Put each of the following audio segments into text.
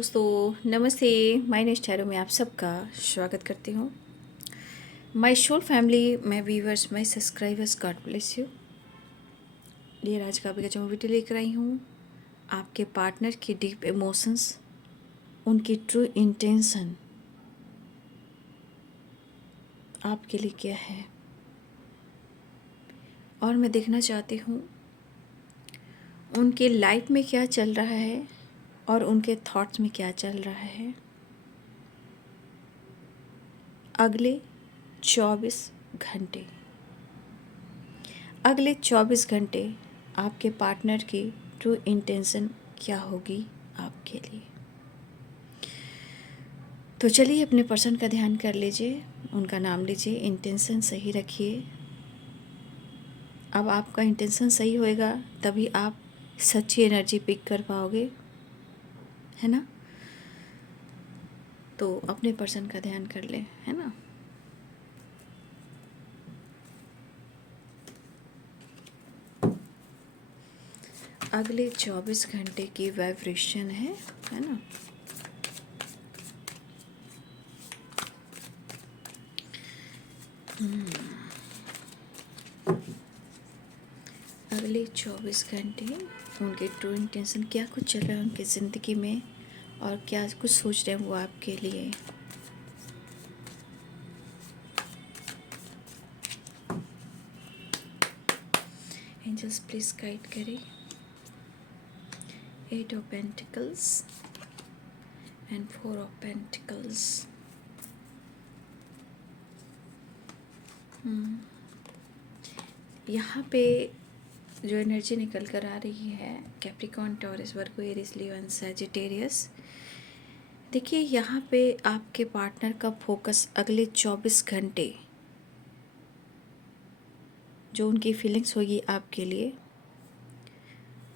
दोस्तों, नमस्ते। My next tarot में आप सबका स्वागत करती हूँ। My soul family, my viewers, my subscribers, God bless you dear. आज का जो वीडियो लेकर आई हूँ, आपके पार्टनर की डीप इमोशंस, उनकी ट्रू इंटेंशन आपके लिए क्या है, और मैं देखना चाहती हूँ उनके लाइफ में क्या चल रहा है और उनके थॉट्स में क्या चल रहा है अगले 24 घंटे। अगले 24 घंटे आपके पार्टनर की ट्रू इंटेंशन क्या होगी आपके लिए। तो चलिए अपने पर्सन का ध्यान कर लीजिए, उनका नाम लीजिए, इंटेंशन सही रखिए। अब आपका इंटेंशन सही होएगा तभी आप सच्ची एनर्जी पिक कर पाओगे, है ना। तो अपने पर्सन का ध्यान कर लें, है ना। अगले 24 घंटे की वाइब्रेशन है ना। अगले 24 घंटे उनके ट्रू इंटेंशन क्या कुछ चल रहा है उनकी ज़िंदगी में, और क्या कुछ सोच रहे हैं वो आपके लिए। एंजल्स प्लीज गाइड करें। 8 of pentacles and 4 of pentacles. यहाँ पे जो एनर्जी निकल कर आ रही है, Capricorn, taurus, Virgo, Aries, Leo and Sagittarius. देखिए यहाँ पे आपके पार्टनर का फोकस अगले 24 घंटे जो उनकी फीलिंग्स होगी आपके लिए,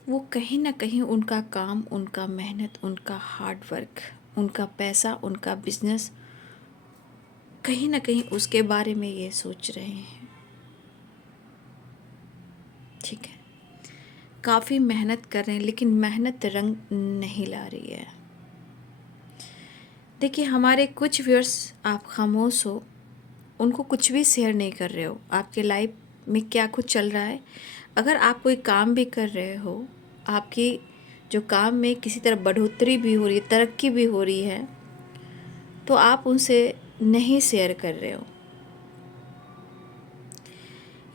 वो कहीं ना कहीं उनका काम, उनका मेहनत, उनका हार्ड वर्क, उनका पैसा, उनका बिजनेस, कहीं ना कहीं उसके बारे में ये सोच रहे हैं। ठीक है, काफ़ी मेहनत कर रहे हैं लेकिन मेहनत रंग नहीं ला रही है। देखिए हमारे कुछ व्यूअर्स, आप खामोश हो, उनको कुछ भी शेयर नहीं कर रहे हो आपके लाइफ में क्या कुछ चल रहा है। अगर आप कोई काम भी कर रहे हो, आपकी जो काम में किसी तरह बढ़ोतरी भी हो रही है, तरक्की भी हो रही है, तो आप उनसे नहीं शेयर कर रहे हो।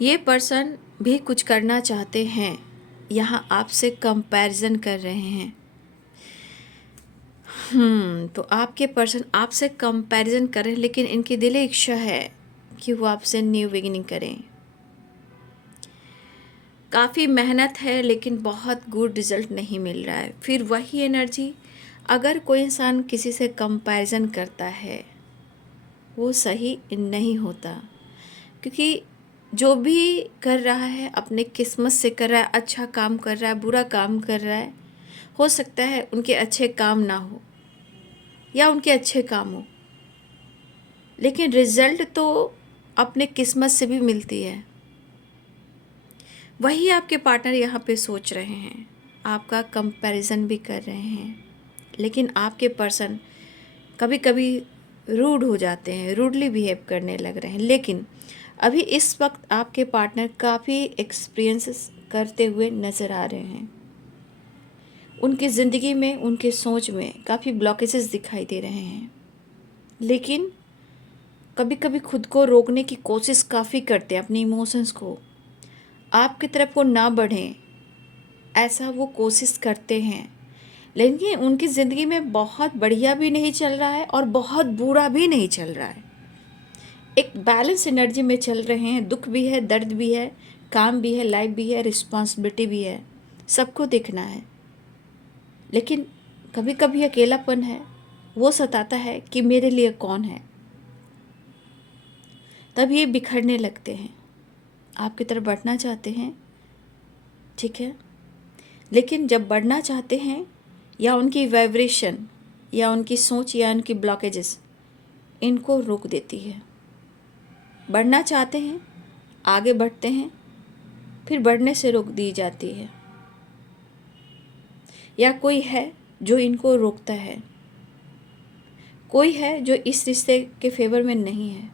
ये पर्सन भी कुछ करना चाहते हैं, यहाँ आपसे कंपैरिजन कर रहे हैं। तो आपके पर्सन आपसे कंपैरिजन कर रहे हैं, लेकिन इनकी दिली इच्छा है कि वो आपसे न्यू बिगिनिंग करें। काफ़ी मेहनत है लेकिन बहुत गुड रिजल्ट नहीं मिल रहा है। फिर वही एनर्जी, अगर कोई इंसान किसी से कंपैरिजन करता है वो सही नहीं होता, क्योंकि जो भी कर रहा है अपने किस्मत से कर रहा है। अच्छा काम कर रहा है, बुरा काम कर रहा है, हो सकता है उनके अच्छे काम ना हो या उनके अच्छे काम हो, लेकिन रिजल्ट तो अपने किस्मत से भी मिलती है। वही आपके पार्टनर यहाँ पे सोच रहे हैं, आपका कंपैरिजन भी कर रहे हैं, लेकिन आपके पर्सन कभी कभी रूड हो जाते हैं, रूडली बिहेव करने लग रहे हैं। लेकिन अभी इस वक्त आपके पार्टनर काफ़ी एक्सपीरियंसेस करते हुए नज़र आ रहे हैं। उनकी ज़िंदगी में, उनके सोच में काफ़ी ब्लॉकेजेस दिखाई दे रहे हैं, लेकिन कभी कभी खुद को रोकने की कोशिश काफ़ी करते हैं, अपनी इमोशंस को आपकी तरफ को ना बढ़ें ऐसा वो कोशिश करते हैं। लेकिन उनकी ज़िंदगी में बहुत बढ़िया भी नहीं चल रहा है और बहुत बुरा भी नहीं चल रहा है। एक बैलेंस एनर्जी में चल रहे हैं। दुख भी है, दर्द भी है, काम भी है, लाइफ भी है, रिस्पॉन्सिबिलिटी भी है, सबको देखना है। लेकिन कभी कभी अकेलापन है, वो सताता है कि मेरे लिए कौन है। तब ये बिखरने लगते हैं, आपकी तरफ बढ़ना चाहते हैं, ठीक है, लेकिन जब बढ़ना चाहते हैं या उनकी वाइब्रेशन या उनकी सोच या उनकी ब्लॉकेजेस इनको रोक देती है। बढ़ना चाहते हैं, आगे बढ़ते हैं, फिर बढ़ने से रोक दी जाती है, या कोई है जो इनको रोकता है। कोई है जो इस रिश्ते के फेवर में नहीं है,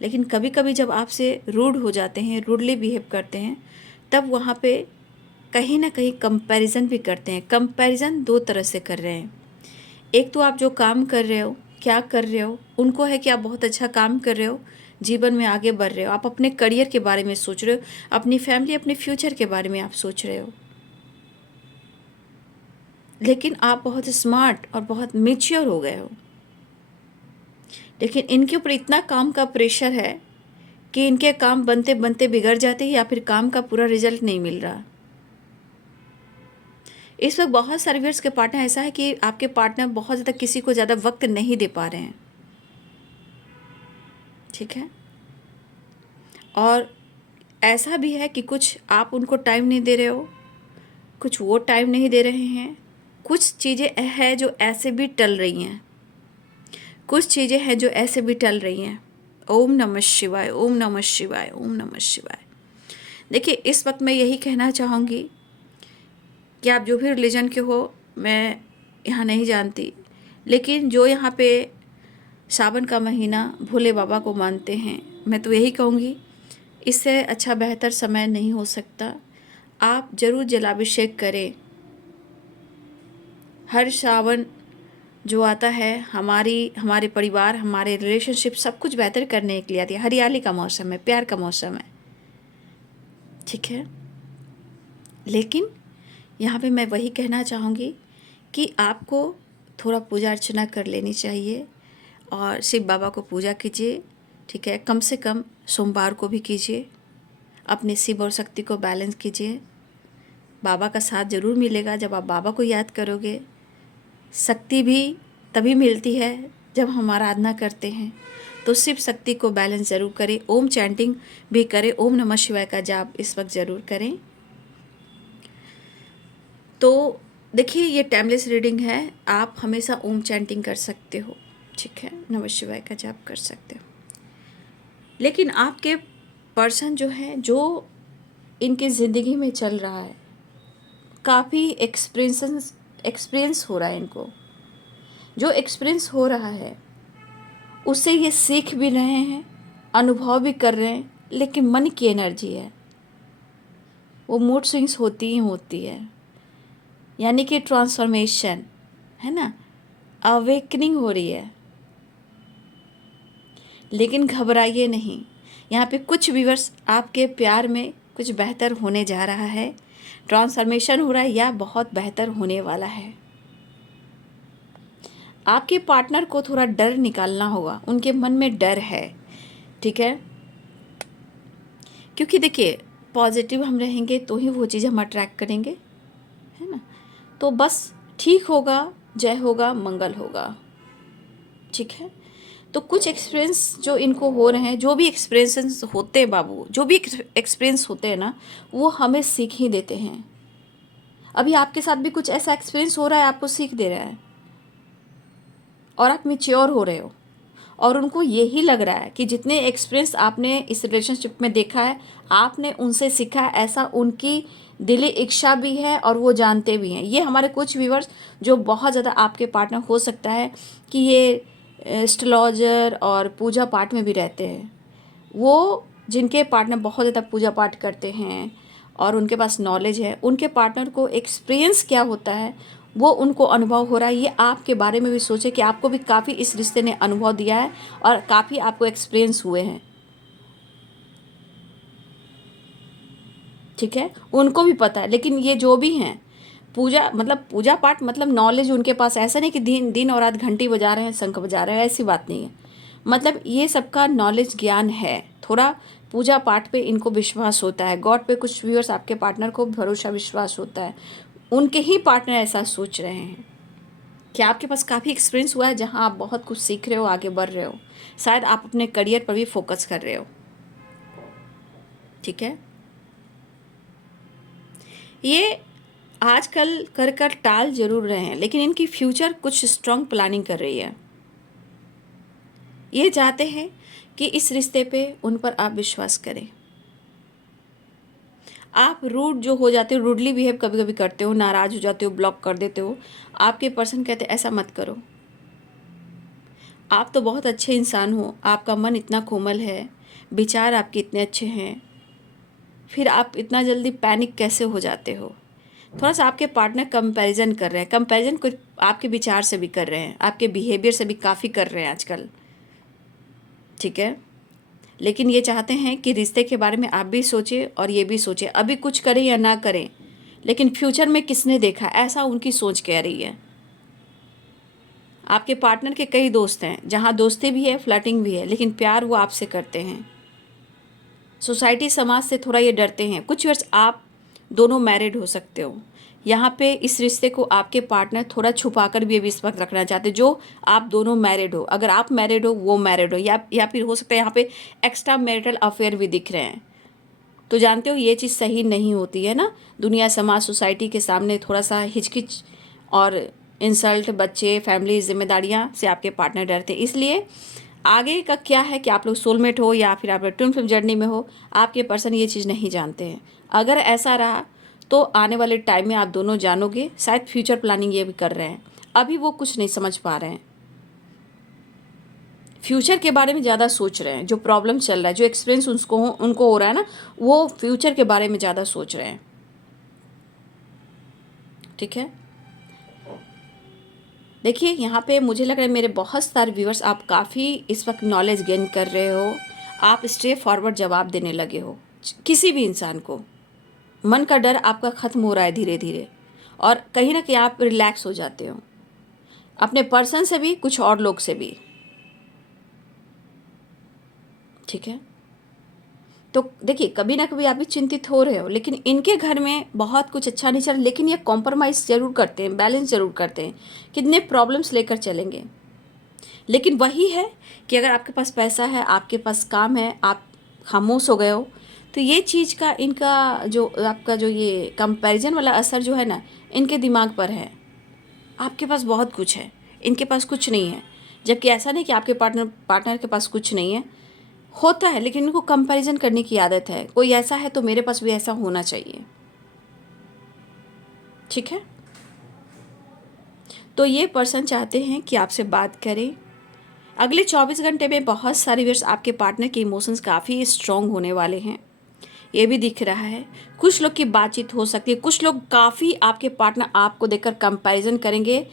लेकिन कभी कभी जब आपसे रूड हो जाते हैं, रूडली बिहेव करते हैं, तब वहाँ पे कहीं ना कहीं कंपैरिजन भी करते हैं। कंपैरिजन दो तरह से कर रहे हैं। एक तो आप जो काम कर रहे हो, क्या कर रहे हो, उनको है कि आप बहुत अच्छा काम कर रहे हो, जीवन में आगे बढ़ रहे हो, आप अपने करियर के बारे में सोच रहे हो, अपनी फैमिली, अपने फ्यूचर के बारे में आप सोच रहे हो, लेकिन आप बहुत स्मार्ट और बहुत मेच्योर हो गए हो। लेकिन इनके ऊपर इतना काम का प्रेशर है कि इनके काम बनते बनते बिगड़ जाते हैं या फिर काम का पूरा रिजल्ट नहीं मिल रहा। इस वक्त बहुत सारे व्यूअर्स के पार्टनर ऐसा है कि आपके पार्टनर बहुत ज़्यादा किसी को ज़्यादा वक्त नहीं दे पा रहे हैं, ठीक है। और ऐसा भी है कि कुछ आप उनको टाइम नहीं दे रहे हो, कुछ वो टाइम नहीं दे रहे हैं, कुछ चीज़ें हैं जो ऐसे भी टल रही हैं, कुछ चीज़ें हैं जो ऐसे भी टल रही हैं। ओम नमः शिवाय, ओम नमः शिवाय, ओम नमः शिवाय। देखिए, इस वक्त मैं यही कहना चाहूँगी कि आप जो भी रिलीजन के हो, मैं यहाँ नहीं जानती, लेकिन जो यहाँ पे सावन का महीना भोले बाबा को मानते हैं, मैं तो यही कहूँगी, इससे अच्छा बेहतर समय नहीं हो सकता। आप ज़रूर जलाभिषेक करें। हर सावन जो आता है, हमारे परिवार, हमारे रिलेशनशिप सब कुछ बेहतर करने के लिए आती है। हरियाली का मौसम है, प्यार का मौसम है, ठीक है। लेकिन यहाँ पे मैं वही कहना चाहूँगी कि आपको थोड़ा पूजा अर्चना कर लेनी चाहिए और शिव बाबा को पूजा कीजिए, ठीक है। कम से कम सोमवार को भी कीजिए, अपने शिव और शक्ति को बैलेंस कीजिए। बाबा का साथ ज़रूर मिलेगा जब आप बाबा को याद करोगे। शक्ति भी तभी मिलती है जब हम आराधना करते हैं। तो शिव शक्ति को बैलेंस ज़रूर करें। ओम चैंटिंग भी करें, ओम नमः शिवाय का जाप इस वक्त ज़रूर करें। तो देखिए, ये टाइमलेस रीडिंग है, आप हमेशा ओम चैंटिंग कर सकते हो, ठीक है, नमः शिवाय का जाप कर सकते हो। लेकिन आपके पर्सन जो है, जो इनकी ज़िंदगी में चल रहा है, काफ़ी एक्सपीरियंस हो रहा है इनको। जो एक्सपीरियंस हो रहा है उससे ये सीख भी रहे हैं, अनुभव भी कर रहे हैं, लेकिन मन की एनर्जी है, वो मूड स्विंग्स होती ही होती है। यानी कि ट्रांसफॉर्मेशन है ना, अवेकनिंग हो रही है। लेकिन घबराइए नहीं, यहाँ पे कुछ व्यूअर्स आपके प्यार में कुछ बेहतर होने जा रहा है, ट्रांसफॉर्मेशन हो रहा है या बहुत बेहतर होने वाला है। आपके पार्टनर को थोड़ा डर निकालना होगा, उनके मन में डर है, ठीक है। क्योंकि देखिए, पॉजिटिव हम रहेंगे तो ही वो चीज़ हम अट्रैक्ट करेंगे, है ना। तो बस ठीक होगा, जय होगा, मंगल होगा, ठीक है। तो कुछ एक्सपीरियंस जो इनको हो रहे हैं, जो भी एक्सपीरियंस होते हैं बाबू, जो भी एक्सपीरियंस होते हैं ना, वो हमें सीख ही देते हैं। अभी आपके साथ भी कुछ ऐसा एक्सपीरियंस हो रहा है, आपको सीख दे रहा है और आप मैच्योर हो रहे हो। और उनको यही लग रहा है कि जितने एक्सपीरियंस आपने इस रिलेशनशिप में देखा है, आपने उनसे सीखा है, ऐसा उनकी दिली इच्छा भी है और वो जानते भी हैं। ये हमारे कुछ व्यूअर्स जो बहुत ज़्यादा आपके पार्टनर हो सकता है कि ये एस्ट्रोलॉजर और पूजा पाठ में भी रहते हैं, वो जिनके पार्टनर बहुत ज़्यादा पूजा पाठ करते हैं और उनके पास नॉलेज है, उनके पार्टनर को एक्सपीरियंस क्या होता है वो उनको अनुभव हो रहा है। ये आपके बारे में भी सोचे कि आपको भी काफ़ी इस रिश्ते ने अनुभव दिया है और काफ़ी आपको एक्सपीरियंस हुए हैं, ठीक है। उनको भी पता है। लेकिन ये जो भी हैं, पूजा पाठ मतलब नॉलेज उनके पास ऐसा नहीं कि दिन दिन और रात घंटी बजा रहे हैं, शंख बजा रहे हैं, ऐसी बात नहीं है। मतलब ये सबका नॉलेज ज्ञान है। थोड़ा पूजा पाठ पे इनको विश्वास होता है, गॉड पे कुछ व्यूअर्स आपके पार्टनर को भरोसा विश्वास होता है। उनके ही पार्टनर ऐसा सोच रहे हैं कि आपके पास काफ़ी एक्सपीरियंस हुआ है जहाँ आप बहुत कुछ सीख रहे हो, आगे बढ़ रहे हो, शायद आप अपने करियर पर भी फोकस कर रहे हो, ठीक है। ये आजकल कर टाल जरूर रहे हैं, लेकिन इनकी फ्यूचर कुछ स्ट्रॉन्ग प्लानिंग कर रही है। ये चाहते हैं कि इस रिश्ते पे उन पर आप विश्वास करें। आप रूड जो हो जाते हो, रूडली बिहेव कभी कभी करते हो, नाराज़ हो जाते हो, ब्लॉक कर देते हो, आपके पर्सन कहते हैं ऐसा मत करो, आप तो बहुत अच्छे इंसान हो, आपका मन इतना कोमल है, विचार आपके इतने अच्छे हैं, फिर आप इतना जल्दी पैनिक कैसे हो जाते हो? थोड़ा सा आपके पार्टनर कंपैरिजन कर रहे हैं, कंपैरिजन कुछ आपके विचार से भी कर रहे हैं, आपके बिहेवियर से भी काफ़ी कर रहे हैं आजकल, ठीक है। लेकिन ये चाहते हैं कि रिश्ते के बारे में आप भी सोचें और ये भी सोचें, अभी कुछ करें या ना करें, लेकिन फ्यूचर में किसने देखा, ऐसा उनकी सोच कह रही है। आपके पार्टनर के कई दोस्त हैं, जहाँ दोस्ती भी है, फ्लर्टिंग भी है, लेकिन प्यार वो आपसे करते हैं। सोसाइटी समाज से थोड़ा ये डरते हैं। कुछ वर्ष आप दोनों मैरिड हो सकते हो, यहाँ पे इस रिश्ते को आपके पार्टनर थोड़ा छुपा कर भी अभी इस वक्त रखना चाहते, जो आप दोनों मैरिड हो। अगर आप मैरिड हो, वो मैरिड हो, या फिर हो सकता है यहाँ पे एक्स्ट्रा मैरिटल अफेयर भी दिख रहे हैं। तो जानते हो ये चीज़ सही नहीं होती है ना, दुनिया समाज सोसाइटी के सामने थोड़ा सा हिचकिच और इंसल्ट, बच्चे, फैमिली जिम्मेदारियाँ से आपके पार्टनर डरते हैं। इसलिए आगे का क्या है कि आप लोग सोलमेट हो या फिर आप लोग ट्विन फ्लेम जर्नी में हो, आपके पर्सन ये चीज़ नहीं जानते हैं। अगर ऐसा रहा तो आने वाले टाइम में आप दोनों जानोगे, शायद फ्यूचर प्लानिंग ये भी कर रहे हैं, अभी वो कुछ नहीं समझ पा रहे हैं, फ्यूचर के बारे में ज़्यादा सोच रहे हैं। जो प्रॉब्लम चल रहा है, जो एक्सपीरियंस उनको हो रहा है ना, वो फ्यूचर के बारे में ज़्यादा सोच रहे हैं, ठीक है। देखिए यहाँ पे मुझे लग रहा है मेरे बहुत सारे व्यूअर्स, आप काफ़ी इस वक्त नॉलेज गेन कर रहे हो, आप स्ट्रेट फॉरवर्ड जवाब देने लगे हो किसी भी इंसान को। मन का डर आपका ख़त्म हो रहा है धीरे धीरे, और कहीं ना कहीं आप रिलैक्स हो जाते हो, अपने पर्सन से भी, कुछ और लोग से भी, ठीक है। तो देखिए कभी ना कभी आप भी चिंतित हो रहे हो, लेकिन इनके घर में बहुत कुछ अच्छा नहीं चल रहा, लेकिन ये कॉम्प्रोमाइज़ ज़रूर करते हैं, बैलेंस ज़रूर करते हैं, कितने प्रॉब्लम्स लेकर चलेंगे। लेकिन वही है कि अगर आपके पास पैसा है, आपके पास काम है, आप खामोश हो गए हो, तो ये चीज़ का इनका जो आपका जो ये कंपैरिजन वाला असर जो है ना, इनके दिमाग पर है। आपके पास बहुत कुछ है, इनके पास कुछ नहीं है। जबकि ऐसा नहीं कि आपके पार्टनर के पास कुछ नहीं है, होता है, लेकिन इनको कंपैरिजन करने की आदत है। कोई ऐसा है तो मेरे पास भी ऐसा होना चाहिए, ठीक है। तो ये पर्सन चाहते हैं कि आपसे बात करें। अगले 24 घंटे में बहुत सारे व्यूअर्स, आपके पार्टनर के इमोशंस काफ़ी स्ट्रॉन्ग होने वाले हैं, ये भी दिख रहा है। कुछ लोग की बातचीत हो सकती है, कुछ लोग काफ़ी आपके पार्टनर आपको देखकर कंपैरिजन करेंगे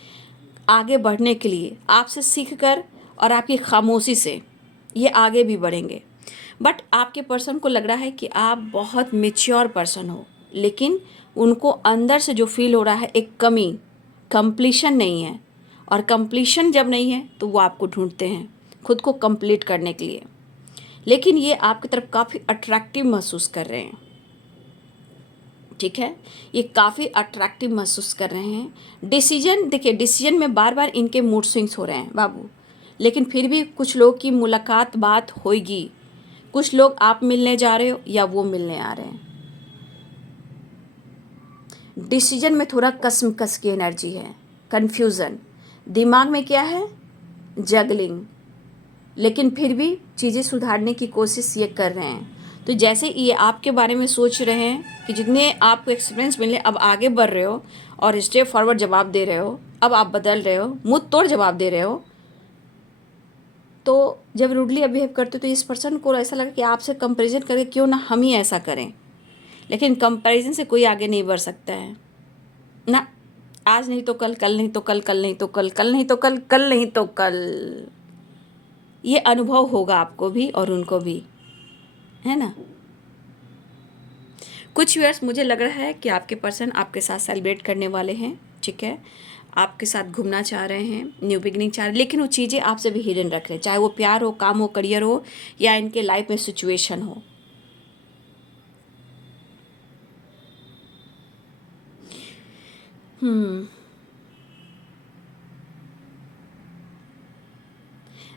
आगे बढ़ने के लिए, आपसे सीख कर और आपकी खामोशी से ये आगे भी बढ़ेंगे। बट आपके पर्सन को लग रहा है कि आप बहुत मेच्योर पर्सन हो, लेकिन उनको अंदर से जो फील हो रहा है एक कमी, कंप्लीशन नहीं है। और कंप्लीशन जब नहीं है तो वो आपको ढूंढते हैं खुद को कंप्लीट करने के लिए, लेकिन ये आपकी तरफ काफ़ी अट्रैक्टिव महसूस कर रहे हैं, ठीक है। ये काफ़ी अट्रैक्टिव महसूस कर रहे हैं। डिसीजन देखिए, डिसीजन में बार बार इनके मूड स्विंग्स हो रहे हैं बाबू, लेकिन फिर भी कुछ लोग की मुलाकात बात होगी, कुछ लोग आप मिलने जा रहे हो या वो मिलने आ रहे हैं। डिसीजन में थोड़ा कसमकस की एनर्जी है, कन्फ्यूज़न, दिमाग में क्या है, जगलिंग, लेकिन फिर भी चीज़ें सुधारने की कोशिश ये कर रहे हैं। तो जैसे ये आपके बारे में सोच रहे हैं कि जितने आपको एक्सपीरियंस मिले, अब आगे बढ़ रहे हो और स्टेप फॉरवर्ड जवाब दे रहे हो, अब आप बदल रहे हो, मुँह तोड़ जवाब दे रहे हो, तो जब रूडली बिहेव करते हो तो इस पर्सन को ऐसा लगा कि आपसे कंपैरिजन करके क्यों ना हम ही ऐसा करें। लेकिन कंपैरिजन से कोई आगे नहीं बढ़ सकता है ना, आज नहीं तो कल, कल नहीं तो कल, कल नहीं तो कल, कल नहीं तो कल, कल नहीं तो कल, ये अनुभव होगा आपको भी और उनको भी, है ना। कुछ व्यूअर्स, मुझे लग रहा है कि आपके पर्सन आपके साथ सेलिब्रेट करने वाले हैं, ठीक है। आपके साथ घूमना चाह रहे हैं, न्यू बिगनिंग चाह रहे हैं, लेकिन वो चीज़ें आपसे भी हिडन रख रहे हैं, चाहे वो प्यार हो, काम हो, करियर हो, या इनके लाइफ में सिचुएशन हो।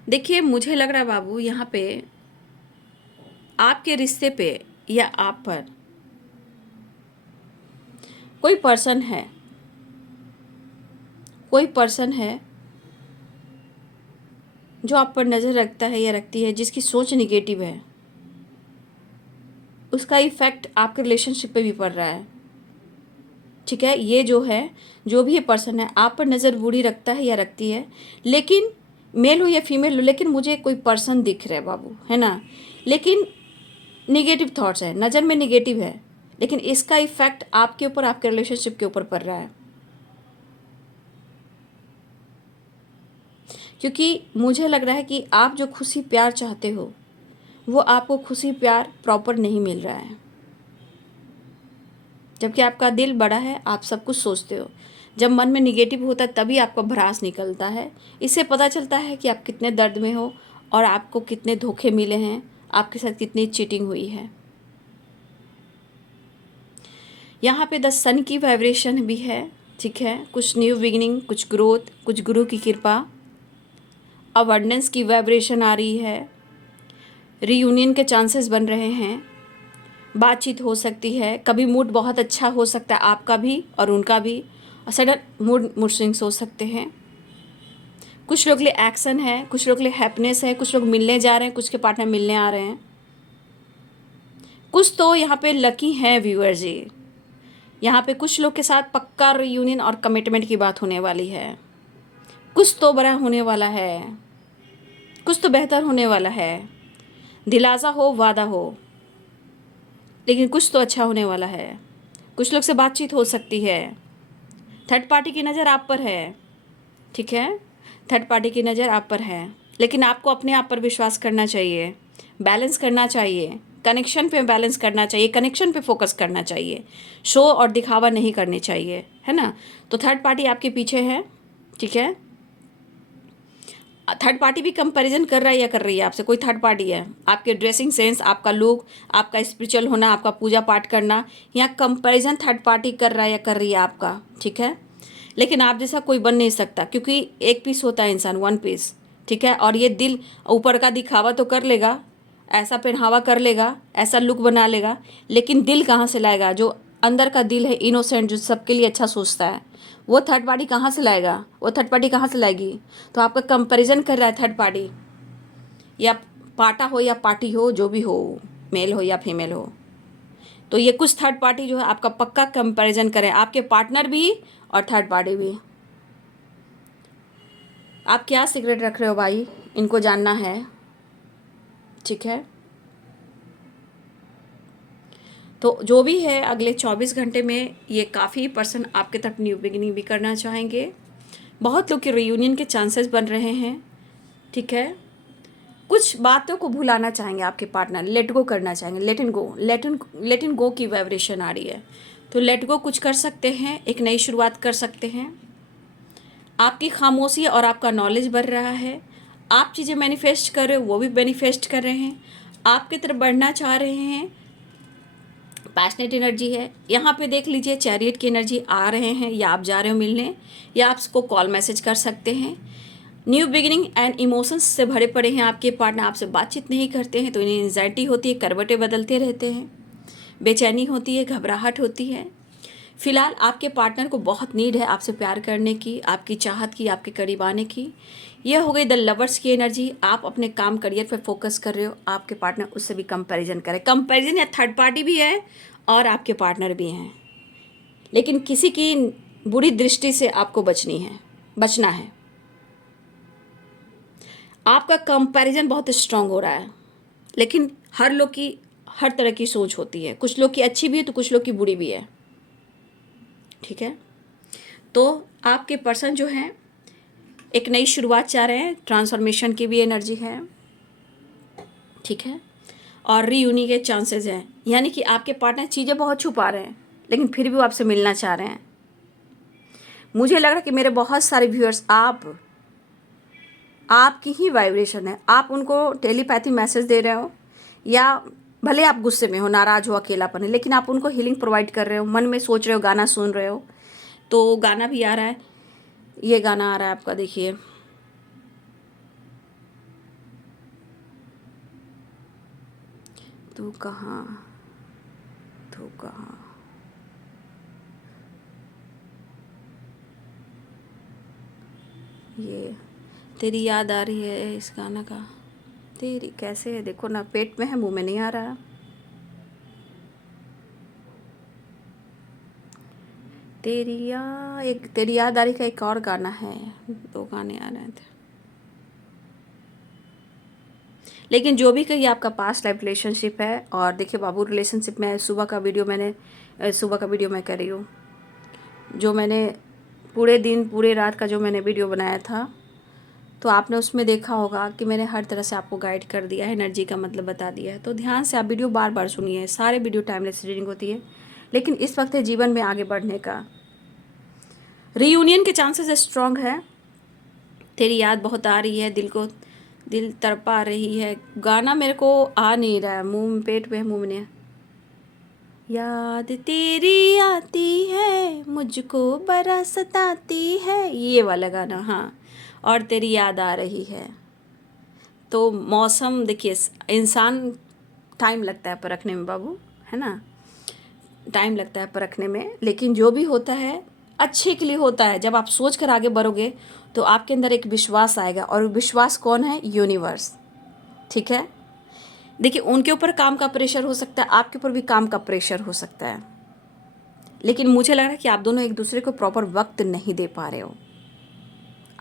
देखिए मुझे लग रहा है बाबू, यहाँ पे आपके रिश्ते पे या आप पर कोई पर्सन है, कोई पर्सन है जो आप पर नज़र रखता है या रखती है, जिसकी सोच निगेटिव है, उसका इफ़ेक्ट आपके रिलेशनशिप पे भी पड़ रहा है, ठीक है। ये जो है, जो भी ये पर्सन है, आप पर नज़र बुरी रखता है या रखती है, लेकिन मेल हो या फीमेल हो, लेकिन मुझे कोई पर्सन दिख रहा है बाबू, है ना, लेकिन निगेटिव थॉट्स है, नज़र में निगेटिव है, लेकिन इसका इफेक्ट आपके ऊपर, आपके रिलेशनशिप के ऊपर पड़ रहा है। क्योंकि मुझे लग रहा है कि आप जो खुशी प्यार चाहते हो वो आपको खुशी प्यार प्रॉपर नहीं मिल रहा है, जबकि आपका दिल बड़ा है, आप सब कुछ सोचते हो। जब मन में निगेटिव होता है तभी आपका भड़ास निकलता है। इससे पता चलता है कि आप कितने दर्द में हो और आपको कितने धोखे मिले हैं, आपके साथ कितनी चीटिंग हुई है। यहाँ पे 10 सन की वाइब्रेशन भी है, ठीक है, कुछ न्यू बिगिनिंग, कुछ ग्रोथ, कुछ गुरु की कृपा, अबंडेंस की वाइब्रेशन आ रही है, रीयूनियन के चांसेस बन रहे हैं, बातचीत हो सकती है, कभी मूड बहुत अच्छा हो सकता है आपका भी और उनका भी, और सडन मूड स्विंग्स हो सकते हैं। कुछ लोग के लिए एक्शन है, कुछ लोग के लिए हैप्पीनेस है, कुछ लोग मिलने जा रहे हैं, कुछ के पार्टनर मिलने आ रहे हैं। कुछ तो यहाँ पे लकी हैं व्यूअर जी, यहाँ पे कुछ लोग के साथ पक्का रियूनियन और कमिटमेंट की बात होने वाली है। कुछ तो बड़ा होने वाला है, कुछ तो बेहतर होने वाला है, दिलासा हो वादा हो, लेकिन कुछ तो अच्छा होने वाला है। कुछ लोग से बातचीत हो सकती है। थर्ड पार्टी की नज़र आप पर है, ठीक है, थर्ड पार्टी की नज़र आप पर है, लेकिन आपको अपने आप पर विश्वास करना चाहिए, बैलेंस करना चाहिए, कनेक्शन पे बैलेंस करना चाहिए, कनेक्शन पे फोकस करना चाहिए, शो और दिखावा नहीं करनी चाहिए, है ना। तो थर्ड पार्टी आपके पीछे है, ठीक है। थर्ड पार्टी भी कंपैरिजन कर रहा है या कर रही है आपसे, कोई थर्ड पार्टी है, आपके ड्रेसिंग सेंस, आपका लुक, आपका स्पिरिचुअल होना, आपका पूजा पाठ करना, यहाँ कंपैरिजन थर्ड पार्टी कर रहा है या कर रही है आपका, ठीक है। लेकिन आप जैसा कोई बन नहीं सकता, क्योंकि एक पीस होता है इंसान, वन पीस, ठीक है। और ये दिल ऊपर का दिखावा तो कर लेगा, ऐसा पहनावा कर लेगा, ऐसा लुक बना लेगा, लेकिन दिल कहाँ से लाएगा? जो अंदर का दिल है इनोसेंट, जो सबके लिए अच्छा सोचता है, वो थर्ड पार्टी कहाँ से लाएगा? वो थर्ड पार्टी कहाँ से लाएगी? तो आपका कंपैरिजन कर रहा है थर्ड पार्टी, या पाटा हो या पार्टी हो, जो भी हो, मेल हो या फीमेल हो, तो ये कुछ थर्ड पार्टी जो है आपका पक्का कंपैरिजन करें, आपके पार्टनर भी और थर्ड पार्टी भी। आप क्या सीक्रेट रख रहे हो भाई, इनको जानना है, ठीक है। तो जो भी है, अगले 24 घंटे में ये काफ़ी पर्सन आपके तरफ न्यू बिगिनिंग भी करना चाहेंगे। बहुत लोग के रियूनियन के चांसेस बन रहे हैं, ठीक है। कुछ बातों को भुलाना चाहेंगे आपके पार्टनर, लेट गो करना चाहेंगे, लेट इन गो की वाइब्रेशन आ रही है, तो लेट गो कुछ कर सकते हैं, एक नई शुरुआत कर सकते हैं। आपकी खामोशी और आपका नॉलेज बढ़ रहा है, आप चीज़ें मैनिफेस्ट कर रहे हो, वो भी मैनिफेस्ट कर रहे हैं, आपकी तरफ बढ़ना चाह रहे हैं, पैशनेट एनर्जी है। यहाँ पे देख लीजिए चैरियट की एनर्जी आ रहे हैं, या आप जा रहे हो मिलने, या आप उसको कॉल मैसेज कर सकते हैं। न्यू बिगिनिंग एंड इमोशंस से भरे पड़े हैं आपके पार्टनर, आपसे बातचीत नहीं करते हैं तो इन्हें एंजाइटी होती है, करवटें बदलते रहते हैं, बेचैनी होती है, घबराहट होती है। फिलहाल आपके पार्टनर को बहुत नीड है आपसे प्यार करने की, आपकी चाहत की, आपके करीब आने की। यह हो गई द लवर्स की एनर्जी। आप अपने काम करियर पे फोकस कर रहे हो, आपके पार्टनर उससे भी कंपैरिजन करे, कंपैरिजन या थर्ड पार्टी भी है और आपके पार्टनर भी हैं, लेकिन किसी की बुरी दृष्टि से आपको बचना है। आपका कंपैरिजन बहुत स्ट्रांग हो रहा है, लेकिन हर लोग की हर तरह की सोच होती है, कुछ लोग की अच्छी भी है तो कुछ लोग की बुरी भी है, ठीक है। तो आपके पर्सन जो हैं एक नई शुरुआत चाह रहे हैं, ट्रांसफॉर्मेशन की भी एनर्जी है, ठीक है, और रीयूनियन के चांसेस हैं, यानी कि आपके पार्टनर चीज़ें बहुत छुपा रहे हैं लेकिन फिर भी वो आपसे मिलना चाह रहे हैं। मुझे लग रहा है कि मेरे बहुत सारे व्यूअर्स आपकी ही वाइब्रेशन है, आप उनको टेलीपैथी मैसेज दे रहे हो, या भले आप गुस्से में हो, नाराज़ हो, अकेलापन है, लेकिन आप उनको हीलिंग प्रोवाइड कर रहे हो, मन में सोच रहे हो, गाना सुन रहे हो। तो गाना भी आ रहा है, ये गाना आ रहा है आपका, देखिए, तू कहाँ, तू कहाँ, ये तेरी याद आ रही है, इस गाना का, तेरी कैसे है, देखो ना, पेट में है, मुंह में नहीं आ रहा। एक तेरी याद आ रही का एक और गाना है, दो गाने आ रहे थे। लेकिन जो भी कहिए आपका पास्ट लाइफ रिलेशनशिप है। और देखिए बाबू, रिलेशनशिप में सुबह का वीडियो मैं कर रही हूँ, जो मैंने पूरे दिन पूरे रात का जो मैंने वीडियो बनाया था, तो आपने उसमें देखा होगा कि मैंने हर तरह से आपको गाइड कर दिया है, एनर्जी का मतलब बता दिया है। तो ध्यान से आप वीडियो बार बार सुनिए, सारे वीडियो टाइमलेस रीडिंग होती है। लेकिन इस वक्त है जीवन में आगे बढ़ने का, रीयूनियन के चांसेस स्ट्रांग है। तेरी याद बहुत आ रही है, दिल तड़पा रही है। गाना मेरे को आ नहीं रहा है, मुंह में, पेट पे है, मुंह में। याद तेरी आती है, मुझको बड़ा सताती है, ये वाला गाना, हाँ। और तेरी याद आ रही है। तो मौसम देखिए, इंसान टाइम लगता है परखने में बाबू, है ना, टाइम लगता है परखने में। लेकिन जो भी होता है अच्छे के लिए होता है। जब आप सोच कर आगे बढ़ोगे तो आपके अंदर एक विश्वास आएगा, और विश्वास कौन है? यूनिवर्स, ठीक है। देखिए, उनके ऊपर काम का प्रेशर हो सकता है, आपके ऊपर भी काम का प्रेशर हो सकता है, लेकिन मुझे लग रहा है कि आप दोनों एक दूसरे को प्रॉपर वक्त नहीं दे पा रहे हो।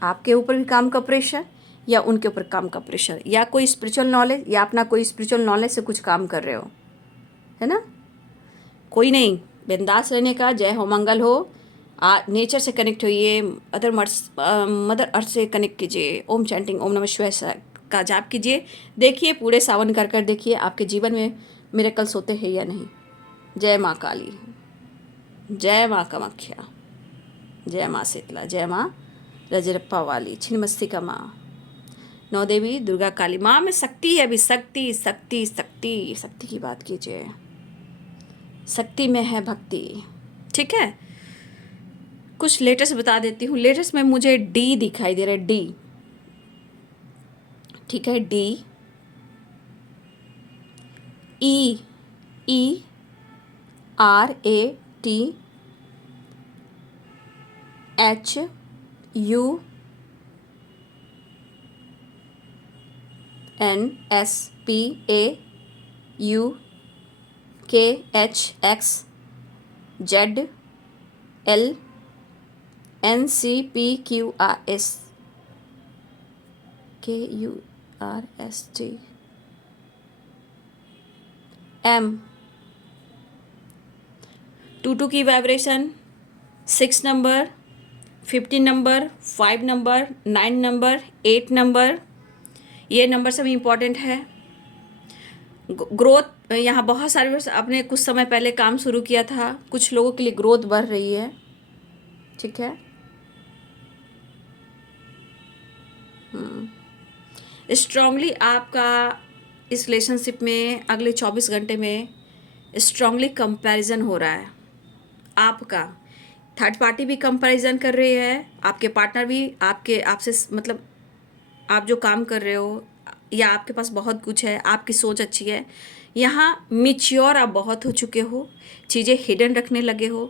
आपके ऊपर भी काम का प्रेशर, या उनके ऊपर काम का प्रेशर, या कोई स्पिरिचुअल नॉलेज, या अपना कोई स्पिरिचुअल नॉलेज से कुछ काम कर रहे हो, है ना। कोई नहीं, बिंदास रहने का। जय हो, मंगल हो। नेचर से कनेक्ट होइए, मदर अर्थ से कनेक्ट कीजिए। ओम चैंटिंग, ओम नमः शिवाय का जाप कीजिए। देखिए, पूरे सावन कर देखिए आपके जीवन में मिरेकल्स होते हैं या नहीं। जय माँ काली, जय माँ कामाख्या, जय माँ शीतला, जय माँ रजरप्पा वाली, छिन्नमस्तिका माँ, नौ देवी, दुर्गा, काली माँ में शक्ति है अभी। शक्ति शक्ति शक्ति शक्ति की बात कीजिए, शक्ति में है भक्ति, ठीक है। कुछ लेटेस्ट बता देती हूँ। लेटेस्ट में मुझे डी दिखाई दे रहा है, डी, ठीक है। D, E, E, R, A, T, H, U, N, S, P, A, U, K, H, X, Z, L, N, C, P, Q, R, S, K, U, R, S, T, M, 22 की vibration, 6 number, 15 number, 5 number, 9 number, 8 number, ये number सब important है। Growth, यहाँ बहुत सारे आपने कुछ समय पहले काम शुरू किया था, कुछ लोगों के लिए ग्रोथ बढ़ रही है, ठीक है। स्ट्रांगली आपका इस रिलेशनशिप में अगले 24 घंटे में स्ट्रांगली कंपैरिजन हो रहा है। आपका थर्ड पार्टी भी कंपैरिजन कर रही है, आपके पार्टनर भी आपसे मतलब आप जो काम कर रहे हो, या आपके पास बहुत कुछ है, आपकी सोच अच्छी है। यहाँ मिच्योर आप बहुत हो चुके हो, चीज़ें हिडन रखने लगे हो,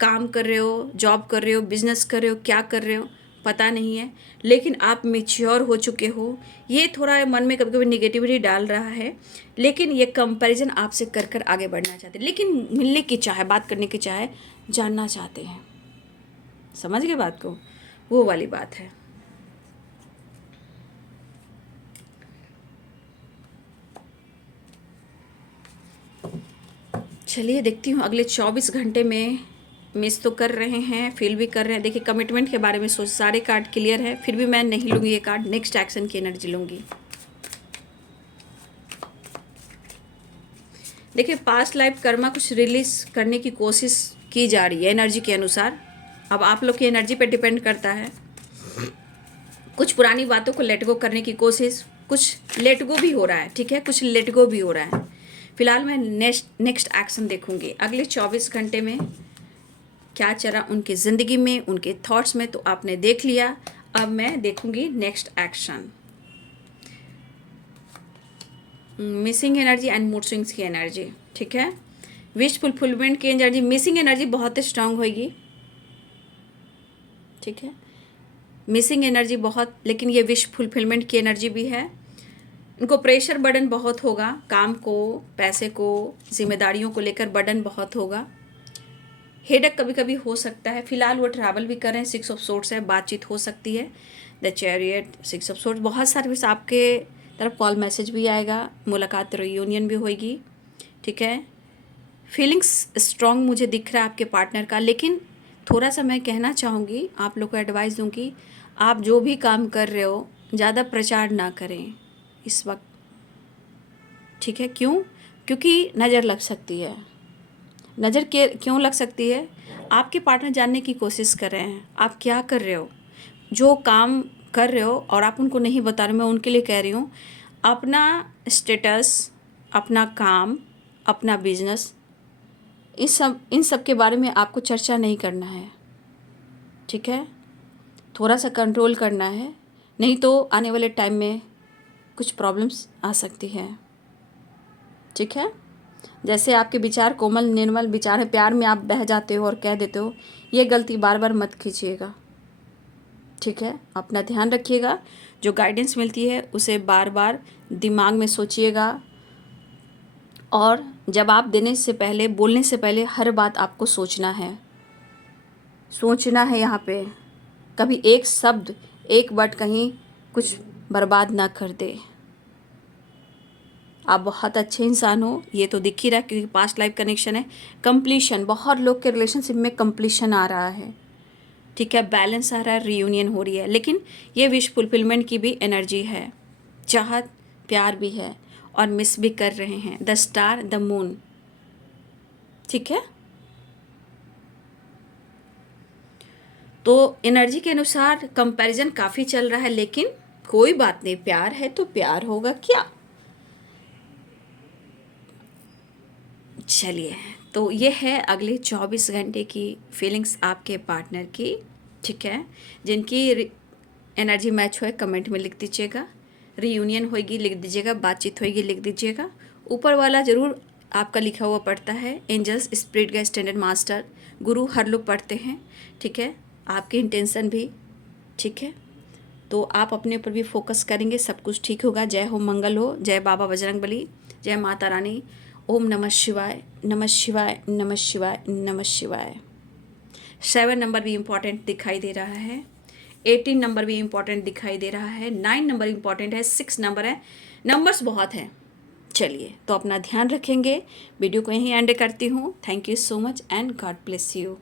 काम कर रहे हो, जॉब कर रहे हो, बिजनेस कर रहे हो, क्या कर रहे हो पता नहीं है, लेकिन आप मिच्योर हो चुके हो। ये थोड़ा मन में कभी कभी निगेटिविटी डाल रहा है, लेकिन ये कंपैरिजन आपसे कर कर आगे बढ़ना चाहते हैं, लेकिन मिलने की चाह, बात करने की चाह, जानना चाहते हैं। समझ गए बात को? वो वाली बात है। चलिए देखती हूँ अगले 24 घंटे में मिस तो कर रहे हैं, फील भी कर रहे हैं। देखिए, कमिटमेंट के बारे में सोच, सारे कार्ड क्लियर है, फिर भी मैं नहीं लूँगी ये कार्ड, नेक्स्ट एक्शन की एनर्जी लूँगी। देखिए, पास्ट लाइफ कर्मा कुछ रिलीज करने की कोशिश की जा रही है एनर्जी के अनुसार। अब आप लोग की एनर्जी पे डिपेंड करता है। कुछ पुरानी बातों को लेट गो करने की कोशिश, कुछ लेट गो भी हो रहा है, ठीक है, कुछ लेट गो भी हो रहा है। फिलहाल मैं नेक्स्ट एक्शन देखूंगी अगले 24 घंटे में क्या चला उनकी ज़िंदगी में, उनके थॉट्स में, तो आपने देख लिया। अब मैं देखूंगी next action. Missing energy and mood swings की एनर्जी, ठीक है। विश फुलफिलमेंट की एनर्जी, मिसिंग एनर्जी बहुत स्ट्रांग होगी, ठीक है। मिसिंग एनर्जी बहुत, लेकिन ये विश फुलफिलमेंट की एनर्जी भी है। उनको प्रेशर बर्डन बहुत होगा, काम को, पैसे को, जिम्मेदारियों को लेकर बर्डन बहुत होगा। हेडक कभी कभी हो सकता है। फिलहाल वो ट्रैवल भी कर रहे हैं, 6 ऑफ सोर्ट्स है, बातचीत हो सकती है। द चैरियट, 6 ऑफ सोर्ट्स, बहुत सारे आपके तरफ कॉल मैसेज भी आएगा, मुलाकात रियूनियन भी होगी, ठीक है। फीलिंग्स स्ट्रॉन्ग मुझे दिख रहा है आपके पार्टनर का, लेकिन थोड़ा सा मैं कहना चाहूँगी, आप लोग को एडवाइस दूँगी, आप जो भी काम कर रहे हो ज़्यादा प्रचार ना करें इस वक्त, ठीक है। क्यों? क्योंकि नज़र लग सकती है। नज़र के क्यों लग सकती है? आपके पार्टनर जानने की कोशिश कर रहे हैं आप क्या कर रहे हो, जो काम कर रहे हो, और आप उनको नहीं बता रहे। मैं उनके लिए कह रही हूँ, अपना स्टेटस, अपना काम, अपना बिजनेस, इन सब के बारे में आपको चर्चा नहीं करना है, ठीक है। थोड़ा सा कंट्रोल करना है, नहीं तो आने वाले टाइम में कुछ प्रॉब्लम्स आ सकती है, ठीक है। जैसे आपके विचार कोमल निर्मल विचार है, प्यार में आप बह जाते हो और कह देते हो, ये गलती बार बार मत कीजिएगा, ठीक है। अपना ध्यान रखिएगा, जो गाइडेंस मिलती है उसे बार बार दिमाग में सोचिएगा, और जब आप देने से पहले, बोलने से पहले हर बात आपको सोचना है यहाँ पे। कभी एक शब्द, एक वर्ड कहीं कुछ बर्बाद ना कर दे। आप बहुत अच्छे इंसान हो, ये तो दिख ही रहा है, क्योंकि पास्ट लाइफ कनेक्शन है। कंप्लीशन, बहुत लोग के रिलेशनशिप में कंप्लीशन आ रहा है, ठीक है। बैलेंस आ रहा है, रियूनियन हो रही है, लेकिन ये विश फुलफिलमेंट की भी एनर्जी है, चाहत प्यार भी है, और मिस भी कर रहे हैं। द स्टार, द मून, ठीक है। तो एनर्जी के अनुसार कंपैरिजन काफ़ी चल रहा है, लेकिन कोई बात नहीं, प्यार है तो प्यार होगा क्या। चलिए, तो ये है अगले 24 घंटे की फीलिंग्स आपके पार्टनर की, ठीक है। जिनकी एनर्जी मैच हो कमेंट में लिख दीजिएगा, रीयूनियन होगी लिख दीजिएगा, बातचीत होगी लिख दीजिएगा। ऊपर वाला ज़रूर आपका लिखा हुआ पढ़ता है, angels, spirit guide, standard master, guru, हर लोग पढ़ते हैं, ठीक है। आपकी इंटेंशन भी, ठीक है। तो आप अपने ऊपर भी फोकस करेंगे, सब कुछ ठीक होगा। जय हो, मंगल हो। जय बाबा बजरंगबली, जय माता रानी। ओम नमः शिवाय, नमः शिवाय, नमः शिवाय, नमः शिवाय। 7 नंबर भी इम्पॉर्टेंट दिखाई दे रहा है, 18 नंबर भी इम्पॉर्टेंट दिखाई दे रहा है, 9 नंबर इम्पॉर्टेंट है, 6 नंबर है, नंबर्स बहुत हैं। चलिए, तो अपना ध्यान रखेंगे। वीडियो को यहीं एंड करती हूँ। Thank you so much and God bless you.